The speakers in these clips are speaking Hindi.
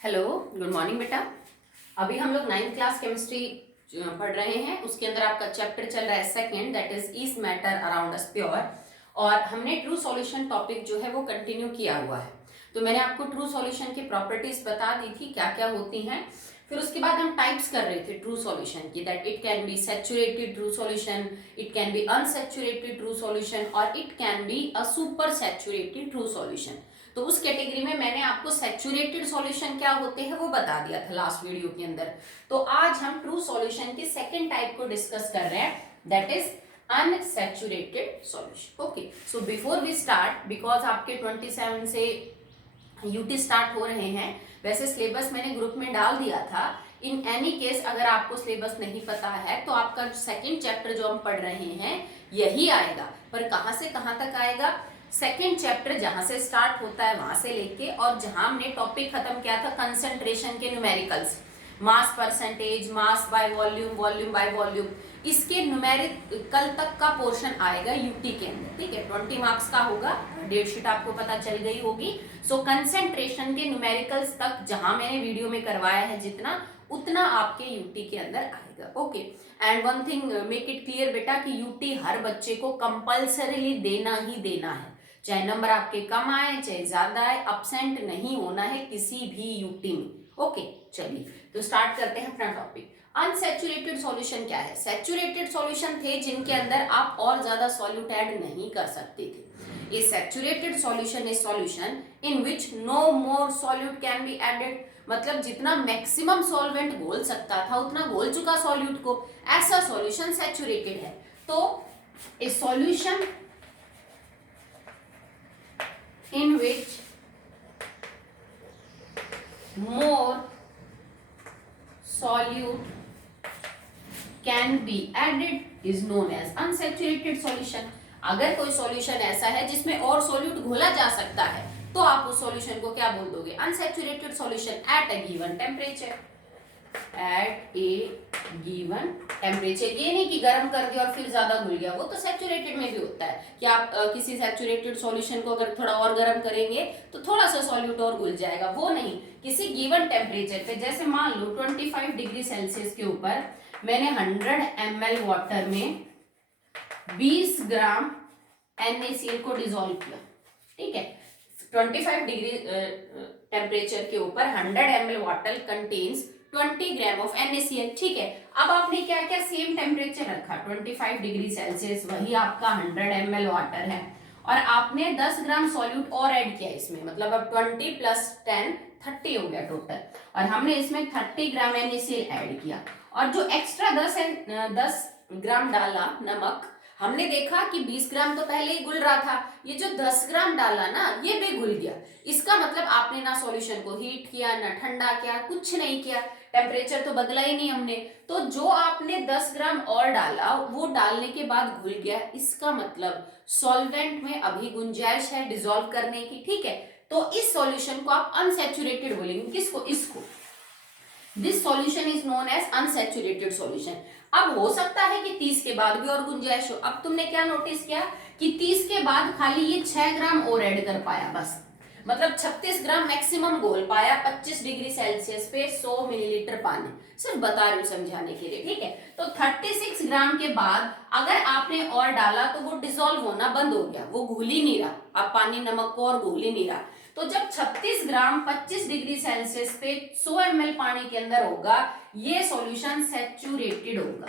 हेलो, गुड मॉर्निंग बेटा। अभी हम लोग 9th क्लास केमिस्ट्री पढ़ रहे हैं। उसके अंदर आपका चैप्टर चल रहा है second, that is east matter around us pure. और हमने ट्रू सॉल्यूशन टॉपिक जो है वो कंटिन्यू किया हुआ है। तो मैंने आपको ट्रू सॉल्यूशन की प्रॉपर्टीज बता दी थी क्या क्या होती हैं। फिर उसके बाद हम टाइप्स कर रहे थे ट्रू सॉल्यूशन की, that it can be saturated true solution, it can be unsaturated true solution और it can be a super saturated true solution. तो उस कैटेगरी में मैंने आपको सैचुरेटेड सॉल्यूशन क्या होते हैं वो बता दिया था लास्ट वीडियो के अंदर। तो आज हम ट्रू सॉल्यूशन की सेकंड टाइप को डिस्कस कर रहे हैं, that is unsaturated solution. Okay, so before we start, because आपके 27 से यूटी स्टार्ट हो रहे हैं। वैसे सिलेबस मैंने ग्रुप में डाल दिया था। इन एनी केस अगर आपको सिलेबस नहीं पता है तो आपका सेकंड चैप्टर जो हम पढ़ रहे हैं यही आएगा, पर कहां से कहां तक आएगा? सेकेंड चैप्टर जहां से स्टार्ट होता है वहां से लेके, और जहां हमने टॉपिक खत्म किया था कंसंट्रेशन के numericals, mass percentage, mass by volume, volume by volume, इसके न्यूमेरिकल तक का पोर्शन आएगा यूटी के अंदर। ठीक है, 20 मार्क्स का होगा। डेट शीट आपको पता चल गई होगी। सो कंसंट्रेशन के न्यूमेरिकल्स तक जहां मैंने वीडियो में करवाया है जितना, उतना आपके यूटी के अंदर आएगा। Okay, and one thing make it clear बेटा कि यूटी हर बच्चे को कंपल्सरीली देना ही देना है, चाहे नंबर आपके कम आए चाहे ज्यादा आए, अपसेंट नहीं होना है किसी भी यूटी में। ओके, चलिए तो स्टार्ट करते हैं अपना टॉपिक। अनसैचुरेटेड सॉल्यूशन क्या है? सैचुरेटेड सॉल्यूशन थे जिनके अंदर आप और ज्यादा सॉल्यूट ऐड नहीं कर सकते थे। A saturated solution is solution in which no more solute can be added, मतलब जितना मैक्सिमम सॉल्वेंट घोल सकता था उतना घोल चुका सॉल्यूट को, ऐसा सॉल्यूशन सैचुरेटेड है। तो ए solution in which more solute can be added is known as unsaturated solution। अगर कोई सॉल्यूशन ऐसा है जिसमें और सॉल्यूट घोला जा सकता है तो आप उस सॉल्यूशन को क्या बोल दोगे? Unsaturated solution at a given temperature. At a given temperature, ये नहीं कि गर्म कर दिया और फिर ज्यादा घुल गया, वो तो सैचुरेटेड में भी होता है कि आप किसी सैचुरेटेड सॉल्यूशन को अगर थोड़ा और गर्म करेंगे तो थोड़ा सा सॉल्यूट और घुल जाएगा, वो नहीं, किसी गिवन टेम्परेचर पे। जैसे मान लो 25 डिग्री सेल्सियस के ऊपर मैंने 100 ml वाटर में 20 ग्राम NaCl को डिसॉल्व किया। ठीक है, 25 डिग्री टेम्परेचर के ऊपर 100 ml water contains 20 gram of NaCl। ठीक है, अब आपने क्या क्या सेम टेम्परेचर रखा, 25 डिग्री सेल्सियस, वही आपका 100 ml वाटर है, और आपने 10 ग्राम सॉल्यूट और ऐड किया इसमें, मतलब अब 20 प्लस 10 30 हो गया टोटल, और हमने इसमें 30 ग्राम NaCl ऐड किया, और जो एक्स्ट्रा 10 ग्राम डाला नमक, हमने देखा कि 20 ग्राम तो पहले ही घुल रहा था, ये जो 10 ग्राम डाला ना ये भी घुल गया। इसका मतलब आपने ना सॉल्यूशन को हीट किया ना ठंडा किया, कुछ नहीं किया, टेम्परेचर तो बदला ही नहीं हमने। तो जो आपने 10 ग्राम और डाला वो डालने के बाद घुल गया, इसका मतलब सॉल्वेंट में अभी गुंजाइश है डिसॉल्व करने की। ठीक है, तो इस सॉल्यूशन को आप अनसैचुरेटेड बोलेंगे। किसको? इसको। This solution is known as unsaturated solution. अब हो सकता है कि 30 के बाद भी और गुंजाइश हो। अब तुमने क्या नोटिस किया कि 30 के बाद खाली ये 6 ग्राम और ऐड कर पाया बस, मतलब 36 ग्राम मैक्सिमम घोल पाया 25 डिग्री सेल्सियस पे 100 मिलीलीटर पानी। सिर्फ बता रही हूं समझाने के लिए। ठीक है, तो 36 ग्राम के बाद अगर आपने और डाला तो वो डिसॉल्व होना बंद हो गया, वो घुल ही नहीं रहा, अब पानी नमक को और घुल ही नहीं रहा। तो जब 36 ग्राम 25 डिग्री सेल्सियस पे 100 ml पानी के अंदर होगा, ये सॉल्यूशन सैचुरेटेड होगा।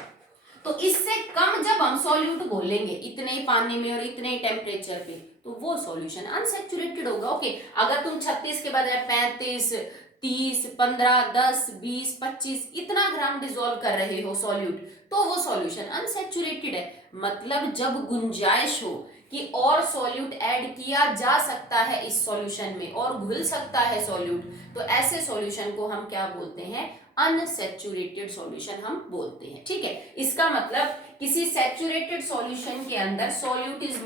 तो इससे कम जब हम सॉल्यूट घोलेंगे इतने ही पानी में और इतने ही टेम्परेचर पे, तो वो सॉल्यूशन अनसैचुरेटेड होगा। ओके, अगर तुम 36 के बजाय 35, 30, 15, 10, 20, 25 इतना ग्राम डिसॉल्व कर रहे हो सॉल्यूट, तो वो सॉल्यूशन अनसैचुरेटेड है। मतलब जब गुंजाइश हो कि और सॉल्यूट ऐड किया जा सकता है इस सॉल्यूशन में और घुल सकता है सॉल्यूट, तो ऐसे सॉल्यूशन को हम क्या बोलते हैं? अनसैचुरेटेड सॉल्यूशन हम बोलते हैं। ठीक है, इसका मतलब किसी सैचुरेटेड सॉल्यूशन के अंदर सॉल्यूट इज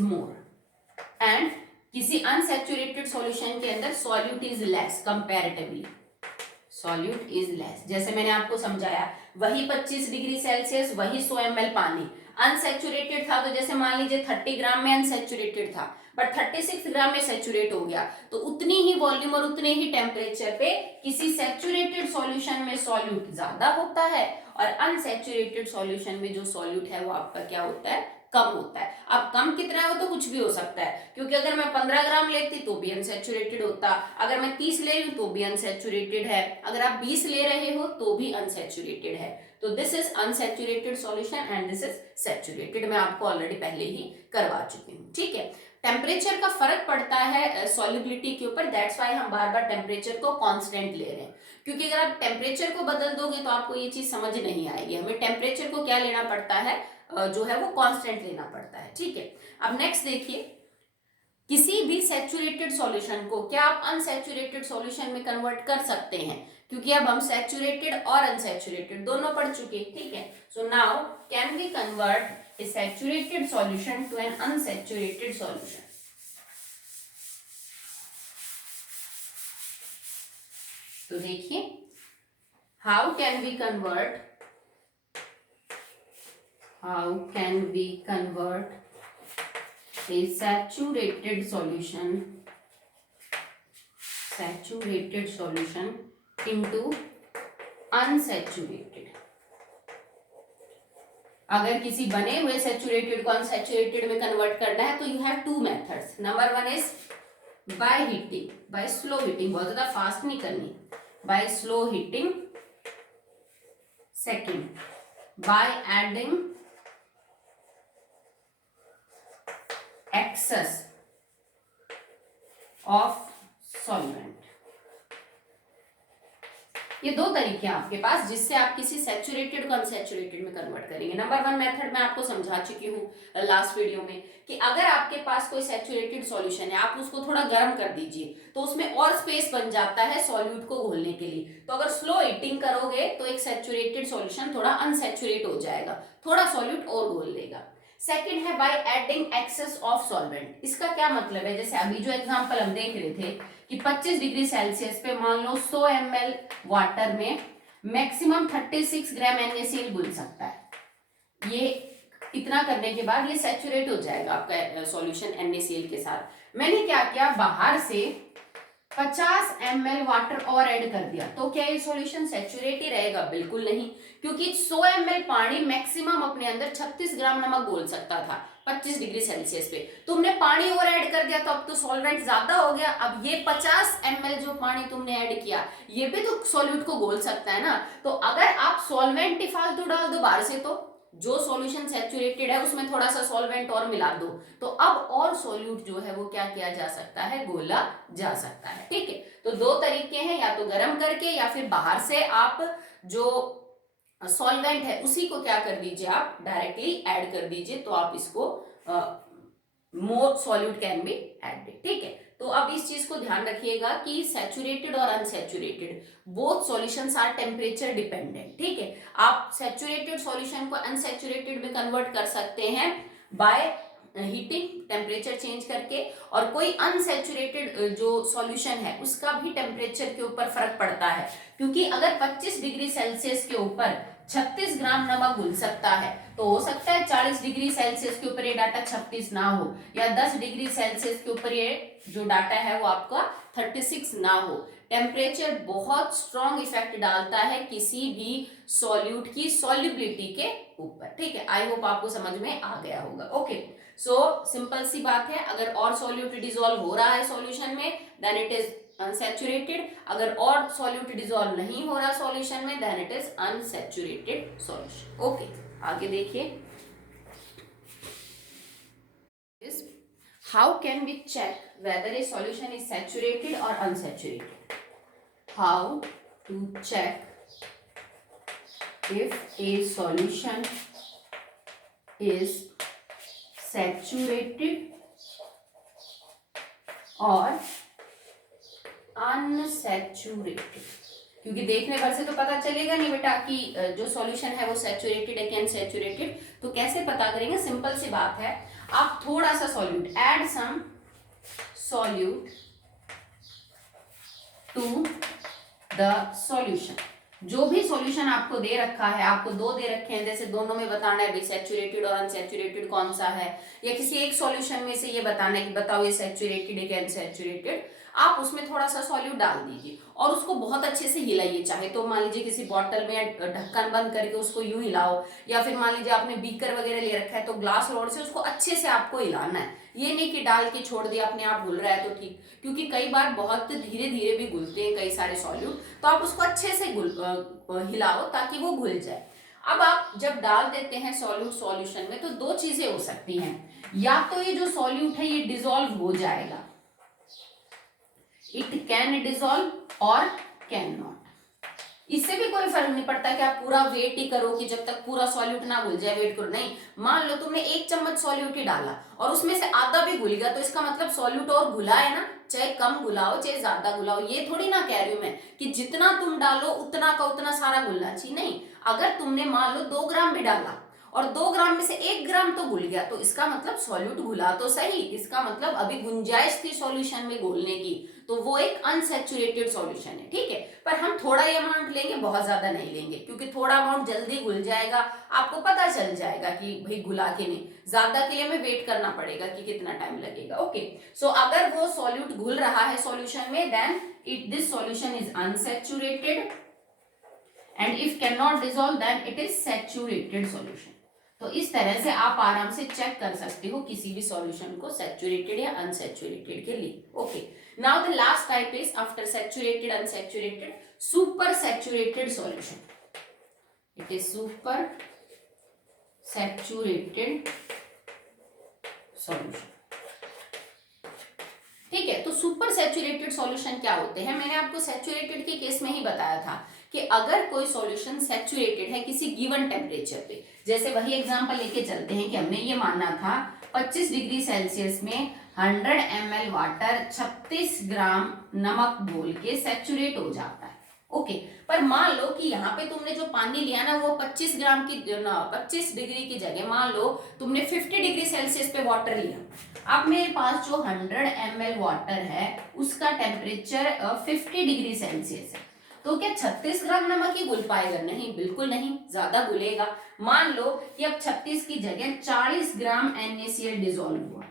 मोर एंड किसी अनसैचुरेटेड सॉल्यूशन के अंदर solute is less comparatively. Solute is less, जैसे मैंने आपको समझाया, वही 25 डिग्री सेल्सियस, वही 100 ml पानी, अनसेचुरेटेड था तो जैसे मान लीजिए 30 ग्राम में अनसेचुरेटेड था, बट 36 ग्राम में सेचुरेट हो गया, तो उतनी ही वॉल्यूम और उतने ही टेम्परेचर पे किसी सेचुरेटेड सॉल्यूशन में सॉल्यूट ज्यादा होता है और अनसेचुरेटेड सॉल्यूशन में जो सॉल्यूट है वो आपका क्या होता है, कम होता है। अब कम कितना है वो तो कुछ भी हो सकता है, क्योंकि अगर मैं 15 ग्राम लेती तो भी अनसेचुरेटेड होता, अगर मैं 30 ले रही हूं तो भी अनसेचुरेटेड है, अगर आप 20 ले रहे हो तो भी अनसेचुरेटेड है। तो this is unsaturated solution and this is saturated, मैं आपको ऑलरेडी पहले ही करवा चुकी हूँ। ठीक है, टेम्परेचर का फर्क पड़ता है सॉल्युबिलिटी के ऊपर, दैट्स वाई हम बार बार टेम्परेचर को कांस्टेंट ले रहे हैं, क्योंकि अगर आप टेम्परेचर को बदल दोगे तो आपको ये चीज समझ नहीं आएगी। हमें टेम्परेचर को क्या लेना पड़ता है, जो है वो कांस्टेंट लेना पड़ता है। ठीक है, अब नेक्स्ट देखिए, किसी भी सैचुरेटेड सॉल्यूशन को क्या आप अनसैचुरेटेड सॉल्यूशन में कन्वर्ट कर सकते हैं, क्योंकि अब हम सैचुरेटेड और अनसैचुरेटेड दोनों पढ़ चुके। ठीक है, so now can we convert a saturated solution to an unsaturated solution. तो देखिए, how can we convert a saturated solution into unsaturated। अगर किसी बने हुए सैचुरेटेड को अनसैचुरेटेड में कन्वर्ट करना है तो you have two methods. Number one is by heating, by slow heating, बहुत ज्यादा फास्ट नहीं करनी, by slow heating. Second, by adding excess of solvent। ये दो तरीके हैं आपके पास जिससे आप किसी सैचुरेटेड को अनसैचुरेटेड में कन्वर्ट करेंगे। नंबर वन मेथड मैं आपको समझा चुकी हूँ लास्ट वीडियो में कि अगर आपके पास कोई सैचुरेटेड सॉल्यूशन है, आप उसको थोड़ा गर्म कर दीजिए तो उसमें और स्पेस बन जाता है सॉल्यूट को घोलने के लिए। तो अगर स्लो हीटिंग करोगे तो एक सैचुरेटेड सॉल्यूशन थोड़ा अनसैचुरेट हो जाएगा, थोड़ा सॉल्यूट और घोल लेगा। सेकेंड है by adding excess of solvent. इसका क्या मतलब है, जैसे अभी जो एग्जांपल हम देख रहे थे कि 25 डिग्री सेल्सियस पे मान लो 100 ml वाटर में मैक्सिमम 36 ग्राम NaCl घुल सकता है। ये इतना करने के बाद ये सैचुरेट हो जाएगा आपका सॉल्यूशन NaCl के साथ। मैंने क्या किया, बाहर से 50 ml वाटर और ऐड कर दिया, तो क्या ये सॉल्यूशन सैचुरेट ही रहेगा? बिल्कुल नहीं, क्योंकि 100 ml पानी मैक्सिमम अपने अंदर 36 ग्राम नमक घोल सकता था 25 डिग्री सेल्सियस पे। तुमने पानी और ऐड कर दिया तो अब तो सॉल्वेंट ज्यादा हो गया। अब ये 50 ml जो पानी तुमने ऐड किया ये भी तो सॉल्यूट को घोल सकता है ना। तो अगर आप सॉल्वेंट ही फालतू डाल दो बाहर से, तो जो सॉल्यूशन सैचुरेटेड है उसमें थोड़ा सा सॉल्वेंट और मिला दो, तो अब और सॉल्यूट जो है वो क्या किया जा सकता है, घोला जा सकता है। ठीक है, तो दो तरीके हैं, या तो गर्म करके या फिर बाहर से आप जो सॉल्वेंट है उसी को क्या कर दीजिए, आप डायरेक्टली ऐड कर दीजिए, तो आप इसको more solute can be added. ठीक है, तो अब इस चीज को ध्यान रखिएगा कि सैचुरेटेड और unsaturated both solutions are temperature dependent. ठीक है, आप सैचुरेटेड सॉल्यूशन को अनसैचुरेटेड में कन्वर्ट कर सकते हैं बाय हीटिंग, टेम्परेचर चेंज करके, और कोई अनसैचुरेटेड जो सॉल्यूशन है उसका भी टेम्परेचर के ऊपर फर्क पड़ता है, क्योंकि अगर 25 डिग्री सेल्सियस के ऊपर 36 ग्राम नमक घुल सकता है तो हो सकता है 40 डिग्री सेल्सियस के ऊपर ये डाटा 36 ना हो, या 10 डिग्री सेल्सियस के ऊपर ये जो डाटा है वो आपका 36 ना हो। टेम्परेचर बहुत स्ट्रॉन्ग इफेक्ट डालता है किसी भी सॉल्यूट की सॉल्युबिलिटी के ऊपर। ठीक है, आई होप आपको समझ में आ गया होगा। ओके, सो सिंपल सी बात है, अगर और सॉल्यूट डिसॉल्व हो रहा है सॉल्यूशन में देन इट इज अनसैचुरेटेड, अगर और सॉल्यूट डिसॉल्व नहीं हो रहा सॉल्यूशन में then it is unsaturated solution. Okay, आगे देखिए, how can we check whether a solution is saturated or unsaturated? How to check if a solution is saturated or unsaturated? क्योंकि देखने पर से तो पता चलेगा नहीं बेटा कि जो सॉल्यूशन है वो सैचुरेटेड है कि अनसैचुरेटेड। तो कैसे पता करेंगे, सिंपल सी बात है, आप थोड़ा सा solute, add some solute to the solution. जो भी सॉल्यूशन आपको दे रखा है, आपको दो दे रखे हैं, जैसे दोनों में बताना है भाई सैचुरेटेड और अनसैचुरेटेड कौन सा है, या किसी एक सॉल्यूशन में से ये बताना है कि बताओ ये सैचुरेटेड है कि अनसैचुरेटेड, आप उसमें थोड़ा सा सॉल्यूट डाल दीजिए और उसको बहुत अच्छे से हिलाइए। चाहे तो मान लीजिए किसी बॉटल में ढक्कन बंद करके उसको यूं हिलाओ, या फिर मान लीजिए आपने बीकर वगैरह ले रखा है तो ग्लास रोड से उसको अच्छे से आपको हिलाना है। ये नहीं कि डाल के छोड़ दिया अपने आप घुल रहा है तो ठीक, क्योंकि कई बार बहुत धीरे धीरे भी घुलते हैं कई सारे सॉल्यूट, तो आप उसको अच्छे से हिलाओ ताकि वो घुल जाए। अब आप जब डाल देते हैं सॉल्यूट सॉल्यूशन में तो दो चीजें हो सकती हैं, या तो ये जो सॉल्यूट है ये डिसॉल्व हो जाएगा, इट कैन डिसॉल्व और कैन नॉट। इससे भी कोई फर्क नहीं पड़ता कि आप पूरा वेट ही करो कि जब तक पूरा सॉल्यूट ना घुल जाए वेट करो, नहीं। मान लो तुमने 1 चम्मच सॉल्यूट ही डाला और उसमें से आधा भी घुल गया, तो इसका मतलब सॉल्यूट और घुला है ना, चाहे कम घुलाओ चाहे ज्यादा घुलाओ। ये थोड़ी ना कह रही हूं मैं कि जितना तुम डालो उतना का उतना सारा घुलना चाहिए, नहीं। अगर तुमने मान लो 2 ग्राम भी डाला और 2 ग्राम में से 1 ग्राम तो घुल गया, तो इसका मतलब सॉल्यूट घुला तो सही, इसका मतलब अभी गुंजाइश थी सॉल्यूशन में घोलने की, तो वो एक अनसैचुरेटेड सॉल्यूशन है, ठीक है। पर हम थोड़ा ही अमाउंट लेंगे, बहुत ज्यादा नहीं लेंगे, क्योंकि थोड़ा अमाउंट जल्दी घुल जाएगा, आपको पता चल जाएगा कि भाई घुला के नहीं, ज्यादा के लिए हमें वेट करना पड़ेगा कि कितना टाइम लगेगा। ओके, सो अगर वो सॉल्यूट घुल रहा है सॉल्यूशन में, then this solution is unsaturated, and if can not dissolve then it is saturated solution. तो इस तरह से आप आराम से चेक कर सकते हो किसी भी सॉल्यूशन को सैचुरेटेड या अनसैचुरेटेड के लिए। Okay, now the last type is after saturated unsaturated, super saturated solution. It is super saturated solution, ठीक है। तो सुपर सैचुरेटेड सॉल्यूशन क्या होते हैं, मैंने आपको सैचुरेटेड के केस में ही बताया था कि अगर कोई सॉल्यूशन सैचुरेटेड है किसी गिवन टेम्परेचर पे, जैसे वही एग्जांपल लेके चलते हैं कि हमने ये माना था 25 डिग्री सेल्सियस में 100 ml वाटर 36 ग्राम नमक घोल के सैचुरेट हो जाता है। ओके, पर मान लो कि यहाँ पे तुमने जो पानी लिया ना वो 25 ग्राम की 25 डिग्री की जगह मान लो तुमने 50 डिग्री सेल्सियस पे वाटर लिया। अब मेरे पास जो 100 ml वाटर है उसका टेम्परेचर 50 डिग्री सेल्सियस है, तो क्या 36 ग्राम नमक ही घुल पाएगा? नहीं, बिल्कुल नहीं, ज्यादा घुलेगा। मान लो कि अब 36 की जगह 40 ग्राम NaCl डिसॉल्व हुआ,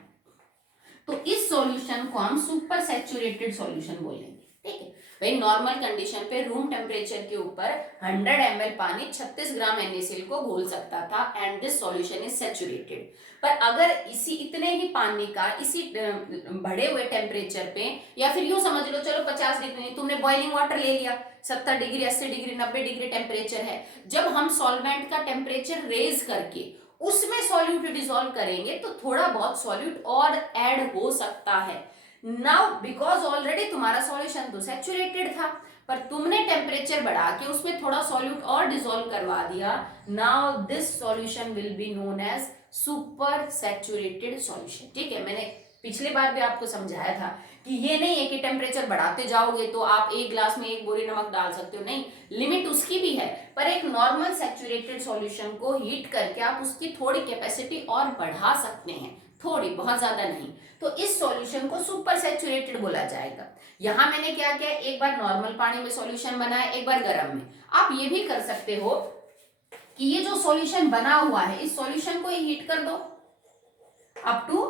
तो इस सॉल्यूशन को हम सुपर सैचुरेटेड सॉल्यूशन बोलेंगे, ठीक है भाई। नॉर्मल कंडीशन पे रूम टेम्परेचर के ऊपर 100 ml पानी 36 ग्राम NaCl को घोल सकता था and this solution is saturated. पर अगर इसी इतने ही पानी का इसी बढ़े हुए टेम्परेचर पे, या फिर यूं समझ लो चलो 50 डिग्री, तुमने बॉइलिंग वाटर ले लिया, 70 डिग्री 80 डिग्री 90 डिग्री टेम्परेचर है, जब हम सॉल्वेंट का टेम्परेचर रेज करके उसमें सॉल्यूट डिसॉल्व करेंगे तो थोड़ा बहुत सॉल्यूट और ऐड हो सकता है। नाउ बिकॉज ऑलरेडी तुम्हारा सॉल्यूशन तो सैचुरेटेड था, पर तुमने टेम्परेचर बढ़ा के उसमें थोड़ा सॉल्यूट और डिसॉल्व करवा दिया, now this solution will be known as super saturated solution, ठीक है। मैंने पिछले बार भी आपको समझाया था कि ये नहीं है कि टेम्परेचर बढ़ाते जाओगे तो आप एक ग्लास में एक बोरी नमक डाल सकते हो, नहीं, लिमिट उसकी भी है, पर एक नॉर्मल सैचुरेटेड सॉल्यूशन को हीट करके आप उसकी थोड़ी कैपेसिटी और बढ़ा सकते हैं, थोड़ी, बहुत ज्यादा नहीं। तो इस सॉल्यूशन को सुपर सैचुरेटेड बोला जाएगा। यहां मैंने क्या किया, एक बार नॉर्मल पानी में सॉल्यूशन बनाया, एक बार गर्म में। आप ये भी कर सकते हो कि ये जो सॉल्यूशन बना हुआ है इस सॉल्यूशन को हीट कर दो अप टू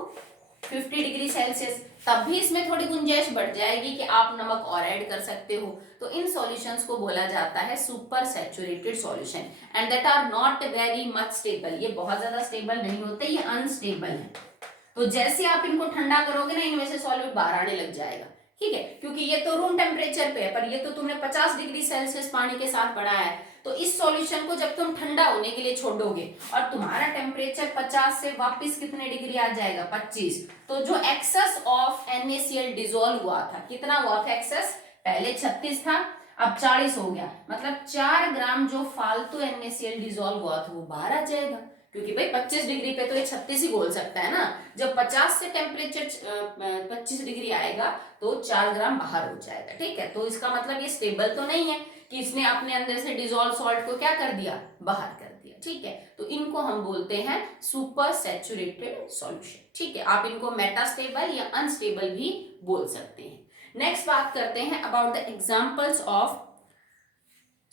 50 डिग्री सेल्सियस, तब भी इसमें थोड़ी गुंजाइश बढ़ जाएगी कि आप नमक और ऐड कर सकते हो। तो इन सॉल्यूशंस को बोला जाता है super saturated solution and that are not very much stable. ये बहुत ज्यादा स्टेबल नहीं होते, ये अनस्टेबल है। तो जैसे आप इनको ठंडा करोगे ना, इनमें से सॉल्यूट बाहर आने लग जाएगा, ठीक है, क्योंकि ये तो रूम टेम्परेचर पे है, पर ये तो तुमने 50 डिग्री सेल्सियस पानी के साथ बनाया है। तो इस सॉल्यूशन को जब तुम ठंडा होने के लिए छोड़ोगे और तुम्हारा टेम्परेचर 50 से वापस कितने डिग्री आ जाएगा, 25, तो जो एक्सेस ऑफ NaCl डिसॉल्व हुआ था, कितना हुआ था एक्सेस, पहले 36 था अब 40 हो गया, मतलब 4 ग्राम जो फालतू NaCl डिसॉल्व हुआ था वो बाहर आ जाएगा, क्योंकि भाई 25 डिग्री पे तो ये 36 ही बोल सकता है ना। जब 50 से टेम्परेचर 25 डिग्री आएगा तो 4 ग्राम बाहर हो जाएगा, ठीक है। तो इसका मतलब ये स्टेबल तो नहीं है कि इसने अपने अंदर से डिसॉल्व सॉल्ट को क्या कर दिया, बाहर कर दिया, ठीक है। तो इनको हम बोलते हैं सुपर सैचुरेटेड सॉल्यूशन, ठीक है। आप इनको मेटास्टेबल या अनस्टेबल भी बोल सकते हैं। नेक्स्ट बात करते हैं about the examples of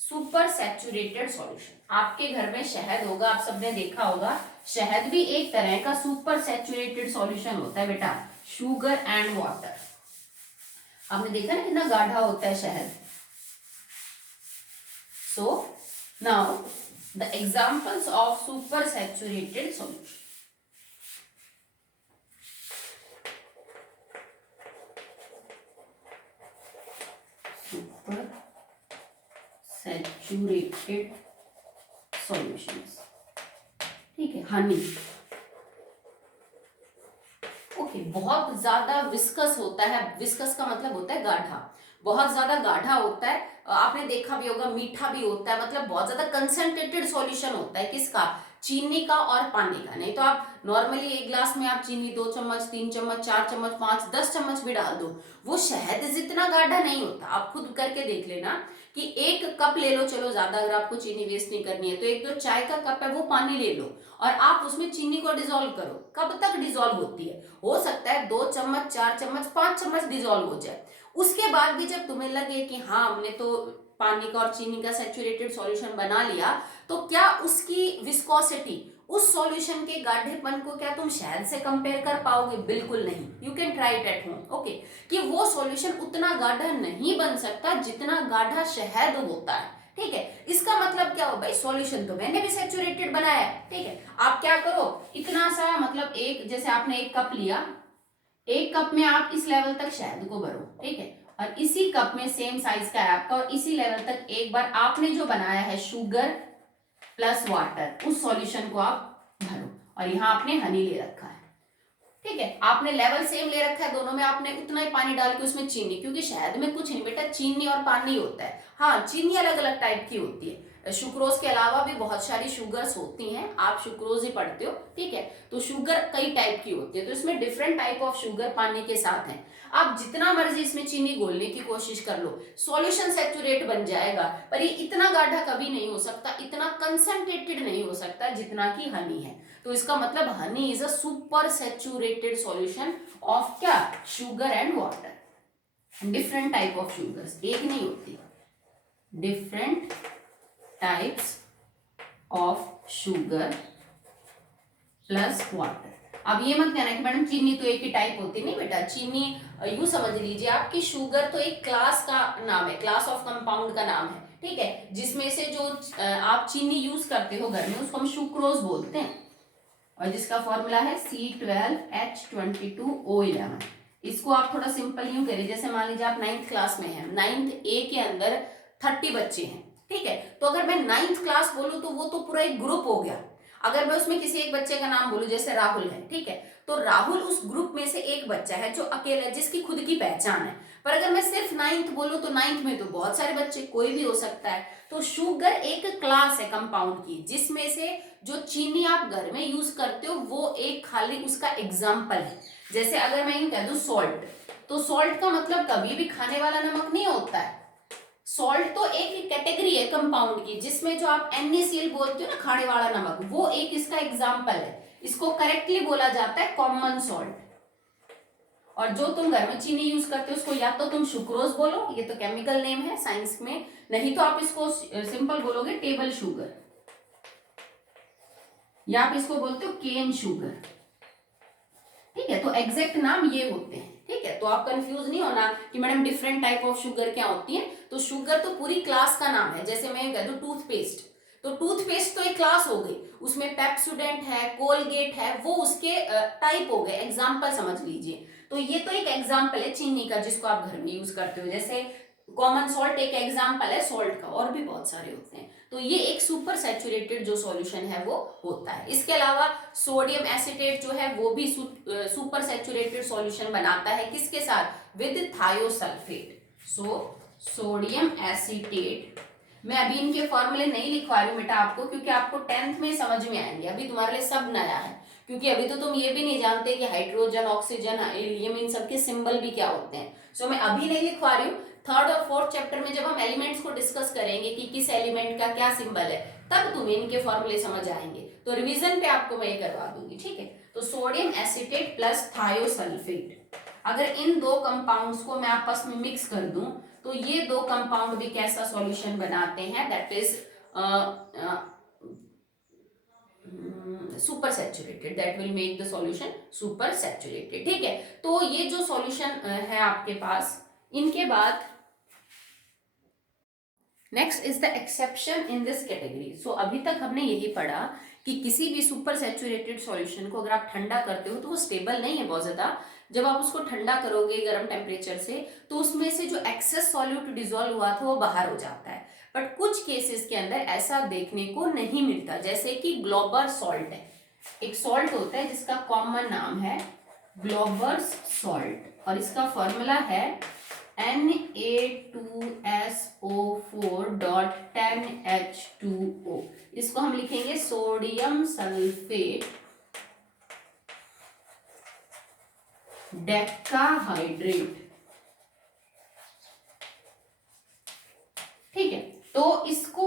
super saturated solution. आपके घर में शहद होगा, आप सबने देखा होगा, शहद भी एक तरह का सुपर सैचुरेटेड सॉल्यूशन होता है बेटा, शुगर एंड वाटर। आपने देखा ना कितना गाढ़ा होता है शहद। So now the examples of super saturated solution. Super saturated solutions, ठीक है। हनी, ओके, बहुत ज्यादा विस्कस होता है। विस्कस का मतलब होता है गाढ़ा, बहुत ज्यादा गाढ़ा होता है। आपने देखा भी होगा, मीठा भी होता है, मतलब बहुत ज्यादा कंसंट्रेटेड सॉल्यूशन होता है। किसका? चीनी का और पानी का। नहीं तो आप नॉर्मली एक ग्लास में आप चीनी 2 चम्मच, 3 चम्मच, 4 चम्मच, 5, 10 चम्मच भी डाल दो, वो शहद जितना गाढ़ा नहीं होता। आप खुद करके देख लेना कि 1 कप ले लो, चलो ज्यादा अगर आपको चीनी वेस्ट नहीं करनी है तो 1-2 चाय का कप है वो पानी ले लो और आप उसमें चीनी को डिजोल्व करो। कब तक डिजोल्व होती है? हो सकता है 2 चम्मच, 4 चम्मच, 5 चम्मच डिजोल्व हो जाए। उसके बाद भी जब तुम्हें लगे कि हाँ हमने तो पानी का और चीनी का सैचुरेटेड सॉल्यूशन बना लिया, तो क्या उसकी विस्कोसिटी, उस सॉल्यूशन के गाढ़ेपन को क्या तुम शहद से कंपेयर कर पाओगे? बिल्कुल नहीं। You can try it at home, okay, कि वो सॉल्यूशन उतना गाढ़ा नहीं बन सकता जितना गाढ़ा शहद होता है, ठीक है। इसका मतलब क्या हो भाई, सॉल्यूशन तो मैंने भी सैचुरेटेड बनाया है, ठीक है। आप क्या करो, इतना सा, मतलब एक, जैसे आपने 1 कप लिया, 1 कप में आप इस लेवल तक शहद को भरो, ठीक है, और इसी कप में सेम साइज का है आपका, और इसी लेवल तक एक बार आपने जो बनाया है शुगर प्लस वाटर, उस सॉल्यूशन को आप भरो, और यहाँ आपने हनी ले रखा है, ठीक है। आपने लेवल सेम ले रखा है दोनों में, आपने उतना ही पानी डाल के उसमें चीनी, क्योंकि शहद में कुछ नहीं बेटा, चीनी और पानी होता है। हाँ, चीनी अलग अलग टाइप की होती है, सुक्रोज के अलावा भी बहुत सारी शुगर्स होती हैं, आप सुक्रोज ही पढ़ते हो, ठीक है। तो शुगर कई टाइप की होती है, तो इसमें डिफरेंट टाइप ऑफ शुगर पानी के साथ है। आप जितना मर्जी इसमें चीनी घोलने की कोशिश कर लो, सॉल्यूशन सैचुरेट बन जाएगा, पर ये इतना गाढ़ा कभी नहीं हो सकता, इतना कंसंट्रेटेड नहीं हो सकता जितना कि हनी है। तो इसका मतलब honey is a super saturated solution of क्या? Sugar and water. Different type of sugars, एक नहीं होती, different types of sugar plus water. अब ये मत कहना कि मैडम चीनी तो एक ही टाइप होती, नहीं बेटा, चीनी यूं समझ लीजिए आपकी शुगर तो एक क्लास का नाम है, क्लास ऑफ कंपाउंड का नाम है, ठीक है, जिसमें से जो आप चीनी यूज करते हो घर में उसको हम सुक्रोज बोलते हैं, और जिसका फॉर्मूला है C12H22O11। इसको आप थोड़ा सिंपल यूं करिए, जैसे मान लीजिए आप 9th क्लास में हैं, 9th A के अंदर 30 बच्चे हैं, ठीक है, तो अगर मैं 9th क्लास बोलूं तो वो तो पूरा एक ग्रुप हो गया। अगर मैं उसमें किसी एक बच्चे का नाम बोलूं, जैसे राहुल है, ठीक है, तो राहुल उस ग्रुप में से एक बच्चा है जो अकेला, जिसकी खुद की पहचान है। पर अगर मैं सिर्फ 9th बोलूं तो 9th में तो बहुत सारे बच्चे, कोई भी हो सकता है। तो शुगर एक क्लास है कंपाउंड की, जिसमें से जो चीनी आप घर में यूज करते हो वो एक खाली उसका एग्जाम्पल है। जैसे अगर मैं यूं कह दूं सॉल्ट, तो सॉल्ट का मतलब कभी भी खाने वाला नमक नहीं होता है। सॉल्ट तो एक कैटेगरी है कंपाउंड की, जिसमें जो आप NaCl बोलते हो ना, खाने वाला नमक, वो एक इसका एग्जाम्पल है। इसको करेक्टली बोला जाता है कॉमन सॉल्ट। और जो तुम घर में चीनी यूज करते हो उसको या तो तुम सुक्रोज बोलो, ये तो केमिकल नेम है साइंस में, नहीं तो आप इसको सिंपल बोलोगे टेबल शुगर, या आप इसको बोलते हो केन शुगर, ठीक है। तो एग्जैक्ट नाम ये होते हैं, ठीक है। तो आप कंफ्यूज नहीं होना कि madam different type of sugar क्या होती है। तो शुगर तो पूरी क्लास का नाम है। जैसे मैं कह दूं टूथपेस्ट, तो टूथपेस्ट तो एक क्लास हो गई, उसमें पेप्सोडेंट है, कोलगेट है, वो उसके टाइप हो गए, एग्जाम्पल समझ लीजिए। तो ये तो एक एग्जाम्पल है चीनी का, जिसको आप घर में यूज करते हो। जैसे कॉमन सॉल्ट एक एग्जाम्पल है सॉल्ट का, और भी बहुत सारे होते हैं। तो ये एक सुपर सैचुरेटेड जो सॉल्यूशन है वो होता है। इसके अलावा सोडियम एसीटेट जो है वो भी सुपर सैचुरेटेड सॉल्यूशन बनाता है, किसके साथ? With thiosulphate. So sodium acetate, मैं अभी इनके फॉर्मूले नहीं लिखवा रही हूँ बेटा आपको, क्योंकि आपको 10th में समझ में आएंगे, अभी तुम्हारे लिए सब नया है, क्योंकि अभी तो तुम ये भी नहीं जानते कि हाइड्रोजन, ऑक्सीजन, हीलियम, इन सबके सिंबल भी क्या होते हैं। सो मैं अभी नहीं लिखवा रही हूँ। 3rd और 4th चैप्टर में जब हम एलिमेंट्स को डिस्कस करेंगे कि किस एलिमेंट का क्या सिंबल है, तब तुम्हें इनके फॉर्मूले समझ आएंगे। तो रिवीजन पे आपको मैं ये करवा दूंगी, ठीक है। तो सोडियम एसीटेट प्लस थायोसल्फेट, अगर इन दो कंपाउंड्स को मैं आपस में मिक्स कर दूं तो ये दो कंपाउंड भी कैसा सॉल्यूशन बनाते हैं, that is super saturated, that will make the solution super saturated. ठीक है, तो ये जो सॉल्यूशन है आपके पास, इनके बाद next is the exception in this category. So अभी तक हमने यही पढ़ा कि किसी भी सुपर सैचुरेटेड सॉल्यूशन को अगर आप ठंडा करते हो तो वो स्टेबल नहीं है बहुत ज्यादा। जब आप उसको ठंडा करोगे गर्म टेम्परेचर से तो उसमें से जो एक्सेस सॉल्यूट डिसॉल्व हुआ था वो बाहर हो जाता है। बट कुछ केसेस के अंदर ऐसा देखने को नहीं मिलता, जैसे कि ग्लोबर सॉल्ट है। एक सॉल्ट होता है जिसका कॉमन नाम है ग्लोबर्स सॉल्ट और इसका फॉर्मूला है Na2SO4.10H2O। इसको हम लिखेंगे सोडियम सल्फेट डेकाहाइड्रेट। ठीक है, तो इसको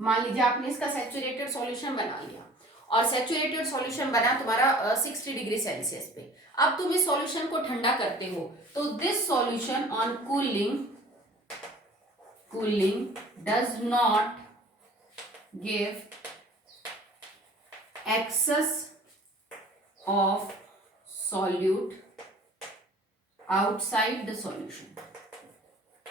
मान लीजिए आपने इसका सैचुरेटेड सॉल्यूशन बना लिया और सैचुरेटेड सॉल्यूशन बना तुम्हारा 60 डिग्री सेल्सियस पे। अब तुम इस सॉल्यूशन को ठंडा करते हो तो this solution on cooling does not give excess of solute outside the solution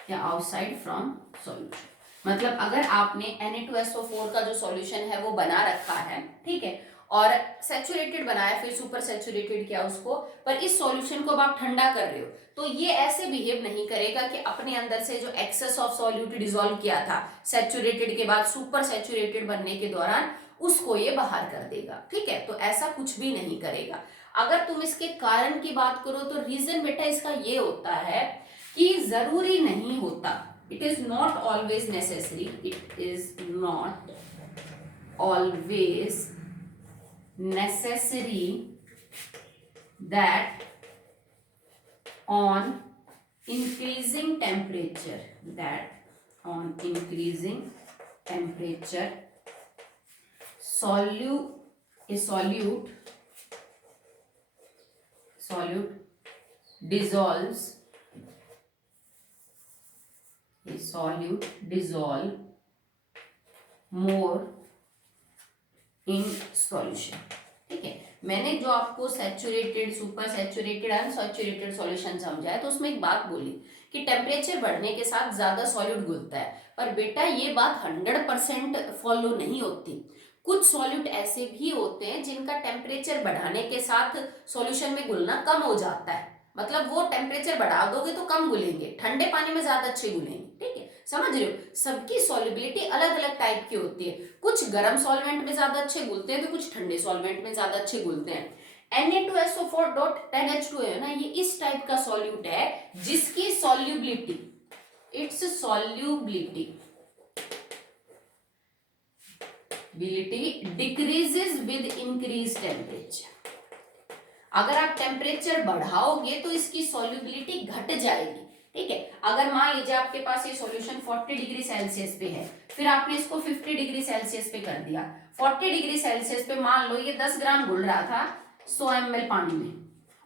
या आउटसाइड फ्रॉम सॉल्यूशन। मतलब अगर आपने Na2SO4 का जो सॉल्यूशन है वो बना रखा है, ठीक है, और सैचुरेटेड बनाया, फिर सुपर सैचुरेटेड किया उसको, पर इस सॉल्यूशन को अब आप ठंडा कर रहे हो तो ये ऐसे बिहेव नहीं करेगा कि अपने अंदर से जो एक्सेस ऑफ सॉल्यूट डिसॉल्व किया था सैचुरेटेड के बाद सुपर सैचुरेटेड बनने के दौरान, उसको ये बाहर कर देगा। ठीक है, तो ऐसा कुछ भी नहीं करेगा। अगर तुम इसके कारण की बात करो तो रीजन बेटा इसका ये होता है कि जरूरी नहीं होता, it is not always necessary, it is not always necessary that on increasing temperature solute dissolves dissolve more in solution। ठीक है, मैंने जो आपको saturated, super saturated, unsaturated solution समझाया तो उसमें एक बात बोली कि टेम्परेचर बढ़ने के साथ ज्यादा सॉल्यूट घुलता है, पर बेटा ये बात 100% फॉलो नहीं होती। कुछ सॉल्यूट ऐसे भी होते हैं जिनका टेम्परेचर बढ़ाने के साथ सॉल्यूशन में घुलना कम हो जाता है। मतलब वो टेम्परेचर बढ़ा दोगे तो कम घुलेंगे, ठंडे पानी में ज्यादा अच्छे घुलेंगे। ठीक है, समझ रहे हो, सबकी सॉल्युबिलिटी अलग अलग टाइप की होती है। कुछ गर्म सॉल्वेंट में ज्यादा अच्छे घुलते हैं तो कुछ ठंडे सॉल्वेंट में ज्यादा अच्छे घुलते हैं। Na2SO4.10H2O है ना, ये इस टाइप का सॉल्यूट है जिसकी solubility decreases with increase temperature. अगर आप टेम्परेचर बढ़ाओगे तो इसकी सॉल्युबिलिटी घट जाएगी। ठीक है, अगर मान लीजिए आपके पास ये सॉल्यूशन 40 डिग्री सेल्सियस पे है, फिर आपने इसको 50 डिग्री सेल्सियस पे कर दिया। 40 डिग्री सेल्सियस पे मान लो ये 10 ग्राम घुल रहा था 100 ml पानी में,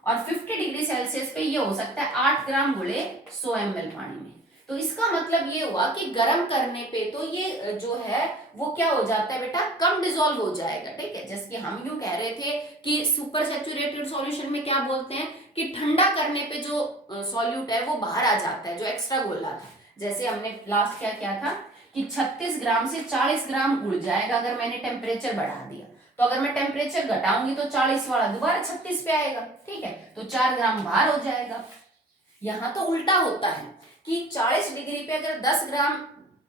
और 50 डिग्री सेल्सियस पे ये हो सकता है 8 ग्राम घुले 100 ml पानी में। तो इसका मतलब ये हुआ कि गर्म करने पे तो ये जो है वो क्या हो जाता है बेटा, कम डिसॉल्व हो जाएगा। ठीक है, जैसे कि हम यूं कह रहे थे कि सुपर सैचुरेटेड सॉल्यूशन में क्या बोलते हैं कि ठंडा करने पे जो सॉल्यूट है वो बाहर आ जाता है, जो एक्स्ट्रा घोला था। जैसे हमने लास्ट क्या किया था कि 36 ग्राम से 40 ग्राम उड़ जाएगा अगर मैंने टेम्परेचर बढ़ा दिया, तो अगर मैं टेम्परेचर घटाऊंगी तो 40 वाला दोबारा 36 पे आएगा। ठीक है, तो 4 ग्राम बाहर हो जाएगा। यहां तो उल्टा होता है कि 40 डिग्री पे अगर 10 ग्राम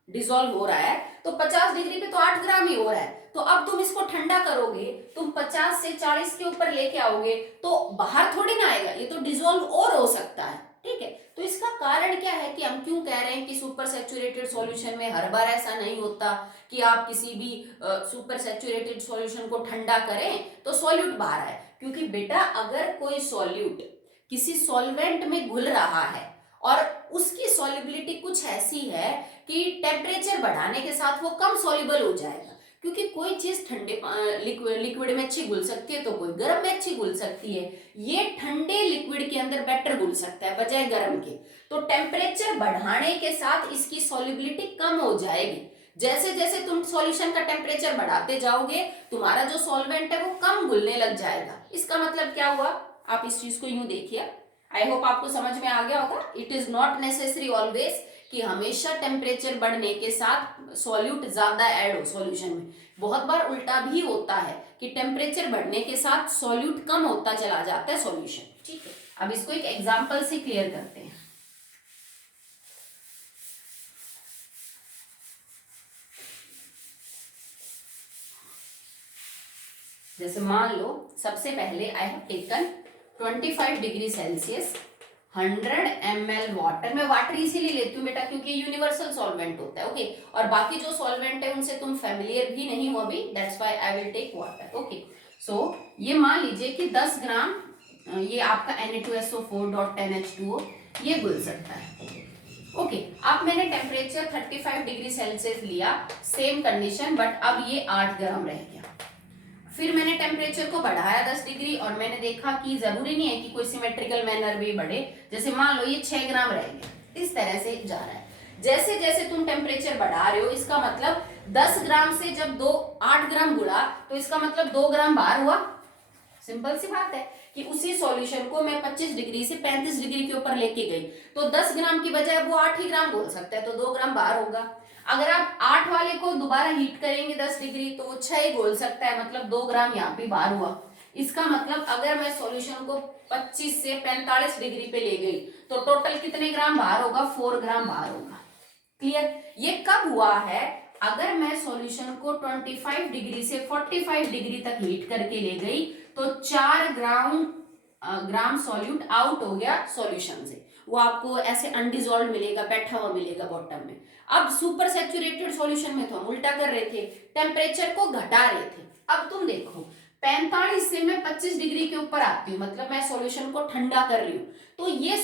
डिसॉल्व हो रहा है तो 50 डिग्री पे तो 8 ग्राम ही हो रहा है। तो अब तुम इसको ठंडा करोगे, तुम 50 से 40 के ऊपर लेके आओगे तो बाहर थोड़ी ना आएगा, ये तो डिसॉल्व और हो सकता है। ठीक है, तो इसका कारण क्या है कि हम क्यों कह रहे हैं कि सुपर सैचुरेटेड सॉल्यूशन में हर बार ऐसा नहीं होता कि आप किसी भी सुपर सैचुरेटेड सॉल्यूशन को ठंडा करें तो सॉल्यूट बाहर आए। क्योंकि बेटा अगर कोई सॉल्यूट किसी सॉल्वेंट में घुल रहा है और उसकी सॉल्युबिलिटी कुछ ऐसी है कि टेम्परेचर बढ़ाने के साथ वो कम सॉल्युबल हो जाएगा, क्योंकि कोई चीज ठंडे लिक्विड में अच्छी घुल सकती है तो कोई गर्म में अच्छी घुल सकती है। ये ठंडे लिक्विड के अंदर बेटर घुल सकता है बजाय गर्म के। तो टेम्परेचर बढ़ाने के साथ इसकी सॉल्युबिलिटी कम हो जाएगी। जैसे जैसे तुम सॉल्यूशन का टेम्परेचर बढ़ाते जाओगे तुम्हारा जो सॉल्वेंट है वो कम घुलने लग जाएगा। इसका मतलब क्या हुआ, आप इस चीज को यूं देखिए, आई होप आपको समझ में आ गया होगा। It is not necessary always कि हमेशा टेम्परेचर बढ़ने के साथ सॉल्यूट ज्यादा ऐड हो सॉल्यूशन में। बहुत बार उल्टा भी होता है कि टेम्परेचर बढ़ने के साथ सॉल्यूट कम होता चला जाता है सॉल्यूशन। ठीक है, अब इसको एक एग्जांपल से क्लियर करते हैं। जैसे मान लो सबसे पहले I have taken 25 degree Celsius 100 ml water. मैं वाटर इसीलिए लेती हूँ बेटा क्योंकि यूनिवर्सल सॉल्वेंट होता है। ओके, और बाकी जो सॉल्वेंट है उनसे तुम फेमिलियर भी नहीं हो अभी, that's why I will take water. Okay, so ये मान लीजिए कि 10 ग्राम ये आपका Na2SO4.10H2O ये घुल सकता है। ओके, अब मैंने टेम्परेचर 35 डिग्री सेल्सियस लिया, सेम कंडीशन, बट अब ये 8 ग्राम रह गया। फिर मैंने टेम्परेचर को बढ़ाया 10 डिग्री और मैंने देखा कि जरूरी नहीं है कि कोई सिमेट्रिकल मैनर भी बढ़े। जैसे मान लो ये 6 ग्राम रह गया, इस तरह से जा रहा है। जैसे जैसे तुम टेम्परेचर बढ़ा रहे हो इसका मतलब 10 ग्राम से जब 8 ग्राम गुड़ा तो इसका मतलब 2 ग्राम बाहर हुआ। सिंपल सी बात है कि उसी सॉल्यूशन को मैं 25 डिग्री से 35 डिग्री के ऊपर लेके गई तो 10 ग्राम की बजाय वो 8 ही ग्राम घोल सकता है तो 2 ग्राम बाहर होगा। अगर आप 8 वाले को दोबारा हीट करेंगे 10 डिग्री तो वो 6 ही घोल सकता है, मतलब 2 ग्राम यहाँ पे बाहर हुआ। इसका मतलब अगर मैं सॉल्यूशन को 25 से 45 डिग्री पे ले गई तो टोटल कितने ग्राम बाहर होगा, 4 ग्राम बाहर होगा। क्लियर? ये कब हुआ है, अगर मैं सॉल्यूशन को 25 डिग्री से 45 डिग्री तक हीट करके ले गई तो 4 ग्राम सॉल्यूट आउट हो गया सॉल्यूशन से। वो आपको ऐसे अनडिजॉल्व मिलेगा, बैठा हुआ मिलेगा बॉटम में। अब सुपर सैचुरेटेड सॉल्यूशन में तो हम उल्टा कर रहे थे, टेम्परेचर को घटा रहे थे। अब तुम देखो 45 से मैं 25 डिग्री के ऊपर आती हूँ, मतलब मैं सॉल्यूशन को ठंडा कर रही हूँ। तो ये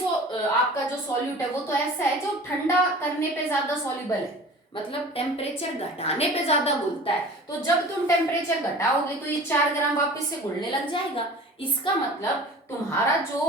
आपका जो सॉल्यूट है वो तो ऐसा है जो ठंडा करने पे ज्यादा सॉल्युबल है, मतलब टेम्परेचर घटाने पे ज्यादा घुलता है। तो जब तुम टेम्परेचर घटाओगे तो ये 4 ग्राम वापस से घुलने लग जाएगा। इसका मतलब तुम्हारा जो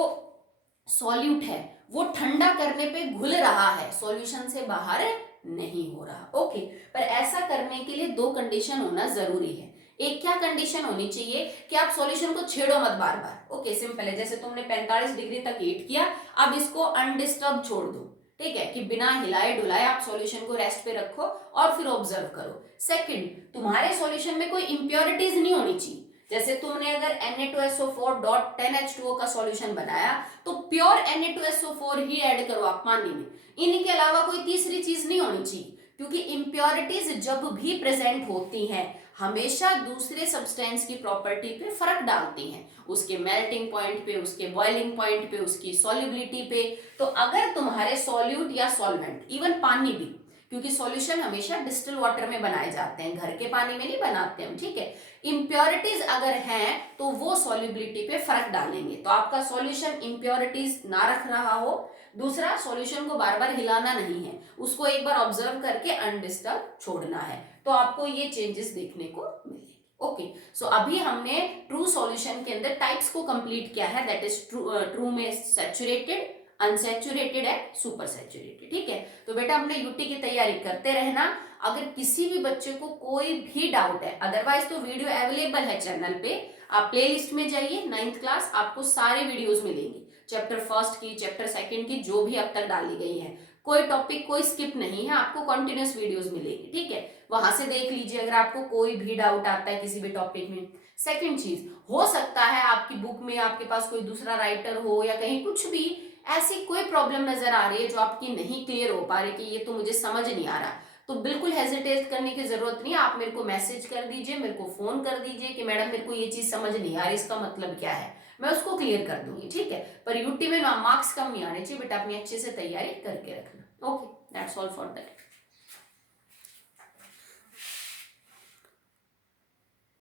सॉल्यूट है वो ठंडा करने पे घुल रहा है, सॉल्यूशन से बाहर नहीं हो रहा। ओके, पर ऐसा करने के लिए 2 कंडीशन होना जरूरी है। एक क्या कंडीशन होनी चाहिए कि आप सॉल्यूशन को छेड़ो मत बार बार। ओके, सिंपल है, जैसे तुमने 45 डिग्री तक हीट किया, अब इसको अनडिस्टर्ब छोड़ दो। ठीक है, कि बिना हिलाए डुलाए आप सॉल्यूशन को रेस्ट पे रखो और फिर ऑब्जर्व करो। सेकंड, तुम्हारे सॉल्यूशन में कोई इंप्योरिटीज नहीं होनी चाहिए। जैसे तुमने अगर Na2SO4.10H2O का सॉल्यूशन बनाया तो प्योर Na2SO4 ही ऐड करो आप पानी में, इनके अलावा कोई तीसरी चीज नहीं होनी चाहिए, क्योंकि इंप्योरिटीज जब भी प्रेजेंट होती हैं हमेशा दूसरे सब्सटेंस की प्रॉपर्टी पे फर्क डालती हैं, उसके मेल्टिंग पॉइंट पे, उसके बॉइलिंग पॉइंट पे, उसकी सॉल्युबिलिटी पे। तो अगर तुम्हारे सॉल्यूट या सॉल्वेंट, इवन पानी भी, क्योंकि सॉल्यूशन हमेशा डिस्टिल वाटर में बनाए जाते हैं, घर के पानी में नहीं बनाते हम। ठीक है, इंप्योरिटीज अगर हैं तो वो सॉल्युबिलिटी पे फर्क डालेंगे। तो आपका सॉल्यूशन इंप्योरिटीज ना रख रहा हो, दूसरा सॉल्यूशन को बार बार हिलाना नहीं है, उसको एक बार ऑब्जर्व करके अनडिस्टर्ब छोड़ना है, तो आपको ये चेंजेस देखने को मिलेंगे। ओके, सो अभी हमने ट्रू सॉल्यूशन के अंदर टाइप्स को कंप्लीट किया है, दैट इज ट्रू में सैचुरेटेड, अनसैचुरेटेड है, सुपर सैचुरेटेड। ठीक है, तो बेटा अपने यूटी की तैयारी करते रहना। अगर किसी भी बच्चे को कोई भी डाउट है, अदरवाइज तो वीडियो अवेलेबल है चैनल पे, आप प्लेलिस्ट में जाइए, 9th क्लास, आपको सारे वीडियोस मिलेंगी, चैप्टर फर्स्ट की, चैप्टर सेकंड की, जो भी अब तक डाली गई है, कोई टॉपिक कोई स्किप नहीं है, आपको कंटिन्यूस वीडियोस मिलेंगी। ठीक है, वहां से देख लीजिए अगर आपको कोई भी डाउट आता है किसी भी टॉपिक में। सेकंड चीज, हो सकता है आपकी बुक में आपके पास कोई दूसरा राइटर हो या कहीं कुछ भी ऐसी कोई प्रॉब्लम नजर आ रही है जो आपकी नहीं क्लियर हो पा रही कि ये तो मुझे समझ नहीं आ रहा, तो बिल्कुल हेजिटेट करने की जरूरत नहीं है। आप मेरे को मैसेज कर दीजिए, मेरे को फोन कर दीजिए कि मैडम मेरे को ये चीज समझ नहीं आ रही, इसका मतलब क्या है, मैं उसको क्लियर कर दूंगी। ठीक है, पर यूटी में मार्क्स कम नहीं आने चाहिए बेटा, अपनी अच्छे से तैयारी करके रखना। Okay, that's all for that.